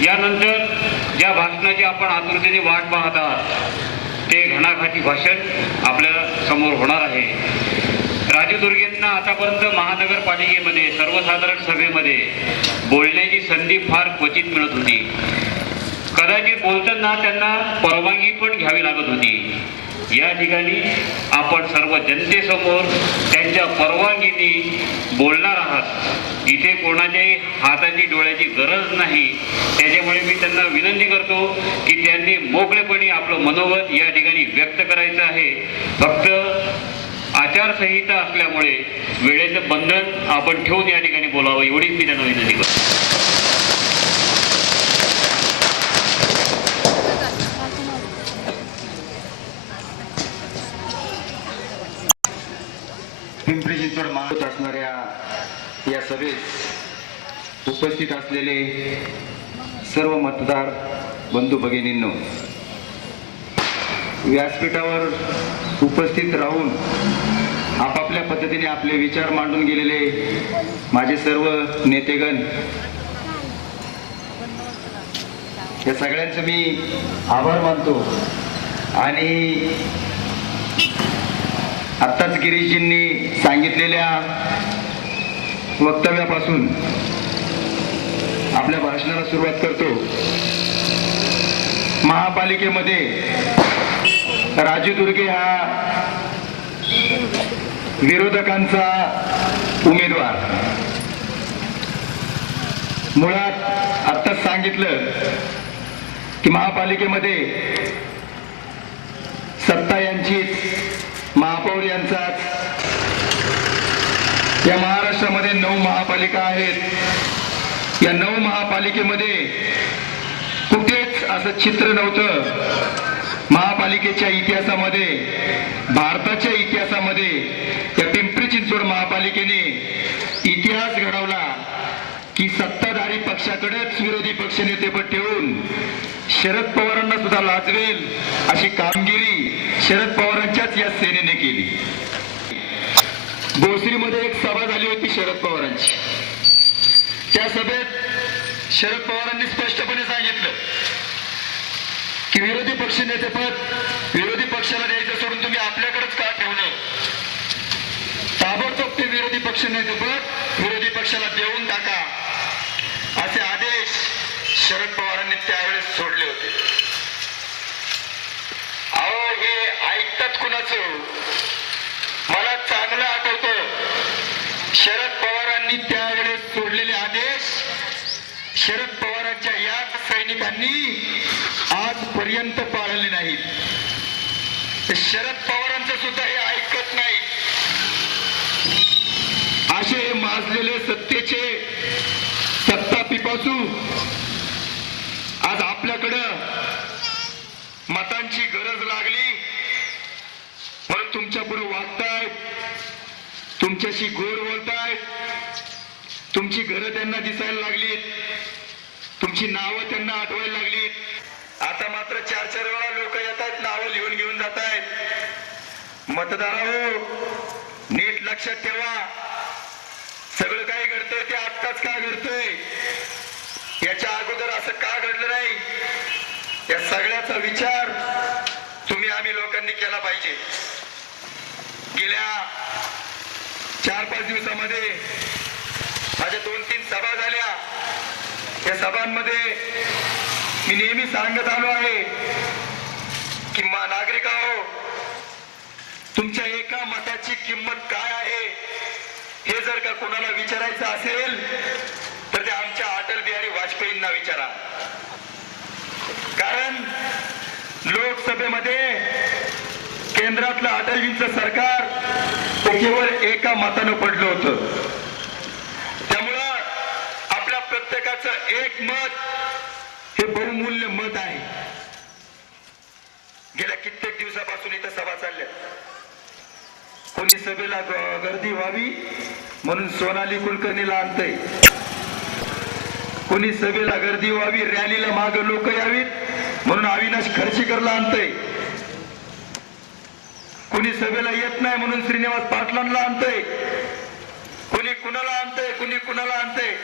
यानंतर ज्या भाषणाची आपण आतुरतेने वाट पाहत आहात ते घणाघाती भाषण आपल्या समोर होणार आहे। राजू दुर्गेंना आतापर्यंत महानगरपालिकेमध्ये सर्वसाधारण सभेमध्ये बोलण्याची संधी फार क्वचित मिळत होती। कदाचित बोलताना त्यांना परवानगी पण घ्यावी लागत होती। या ठिकाणी आपण सर्व जनतेसमोर त्यांच्या परवानगीने बोलणार आहात। इथे कोणाच्याही हाताची डोळ्याची गरज नाही। त्याच्यामुळे मी त्यांना विनंती करतो की त्यांनी मोकळेपणे आपलं मनोगत या ठिकाणी व्यक्त करायचं आहे। फक्त आचारसंहिता असल्यामुळे वेळेचं बंधन आपण ठेवून या ठिकाणी बोलावं एवढीच मी त्यांना विनंती करतो। पिंपरी चिंचवड महाराष्ट्रात असणाऱ्या या सभेत उपस्थित असलेले सर्व मतदार बंधू भगिनींनो, व्यासपीठावर उपस्थित राहून आपापल्या पद्धतीने आपले विचार मांडून गेलेले माझे सर्व नेतेगण, या सगळ्यांचं मी आभार मानतो। आणि आत्ताच गिरीशजींनी सांगितलेल्या वक्तव्यापासून आपल्या भाषणाला सुरुवात करतो। महापालिकेमध्ये राजू दुर्गे हा विरोधकांचा उमेदवार। मुळात आत्ताच सांगितलं की महापालिकेमध्ये सत्ता यांचीच, महापौर यांचाच। या महाराष्ट्रामध्ये 9 महापालिका आहेत। या 9 महापालिकेमध्ये कुठेच असं चित्र नव्हतं। महापालिकेच्या इतिहासामध्ये, भारताच्या इतिहासामध्ये या पिंपरी चिंचवड महापालिकेने इतिहास घडवला की सत्ताधारी पक्षाकडेच विरोधी पक्षनेतेपद ठेवून शरद पवारांना सुद्धा लाजवेल अशी कामगिरी शरद पवारांच्याच या सेनेने केली। भोसरीमध्ये एक सभा झाली होती शरद पवारांची। त्या सभेत शरद पवारांनी स्पष्टपणे सांगितलं की विरोधी पक्षनेतेपद विरोधी पक्षाला द्यायचं सोडून तुम्ही आपल्याकडेच का ठेवलं? ताबडतोब ते विरोधी पक्षनेतेपद विरोधी पक्षाला देऊन टाका असे आदेश शरद पवारांनी त्यावेळेस सोडले होते। अहो, हे ऐकतात कुणाचं? मला चांगलं आठवतं, शरद पवारांनी त्यावेळेस सोडलेले आदेश शरद पवारांच्या याच सैनिकांनी आजपर्यंत पाळले नाहीत। शरद पवारांचं सुद्धा हे ऐकत नाही। असे माजलेले सत्तेचे सत्ता पिपासू आज आपल्याकडं मतांची गरज लागली म्हणून तुमच्या पुढे वागतायत, तुमच्याशी गोड बोलतायत, तुमची घरं त्यांना दिसायला लागलीत, तुमची नावं त्यांना आठवायला लागलीत। आता मात्र 4-4 वेळा लोक येत आहेत, नावं लिहून घेऊन जात आहेत। मतदारांनो, नीट लक्षात ठेवा, सगळं काय घडतंय ते आत्ताच का घडतंय? याच्या अगोदर असं का घडलं नाही? या सगळ्याचा विचार तुम्ही आम्ही लोकांनी केला पाहिजे। गेल्या 4-5 दिवसामध्ये माझ्या 2-3 सभा झाल्या। या सभांमध्ये मी नेहमी सांगत आलो आहे की नागरिकांनो, तुमच्या एका मताची किंमत काय आहे हे जर का कोणाला विचारायचं असेल तर ते आमच्या अटल बिहारी वाजपेयींना विचारा। कारण लोकसभेमध्ये केंद्रातलं अटलजींचं सरकार ते केवळ एका मतानं पडलं होतं। त्यामुळं आपल्या प्रत्येकाचं एक मत हे बहुमूल्य मत आहे। गेल्या कित्येक दिवसापासून इथं सभा चालल्या। कोणी सभेला गर्दी व्हावी म्हणून सोनाली कुलकर्णीला आणतंय, कोणी सभेला गर्दी व्हावी, रॅलीला माग लोक यावीत म्हणून अविनाश खर्शीकरला आणतंय, कोणी सभेला येत नाही म्हणून श्रीनिवास पाटलांना आणतंय, कोणी कुणाला आणतंय, कोणी कुणाला आणतंय।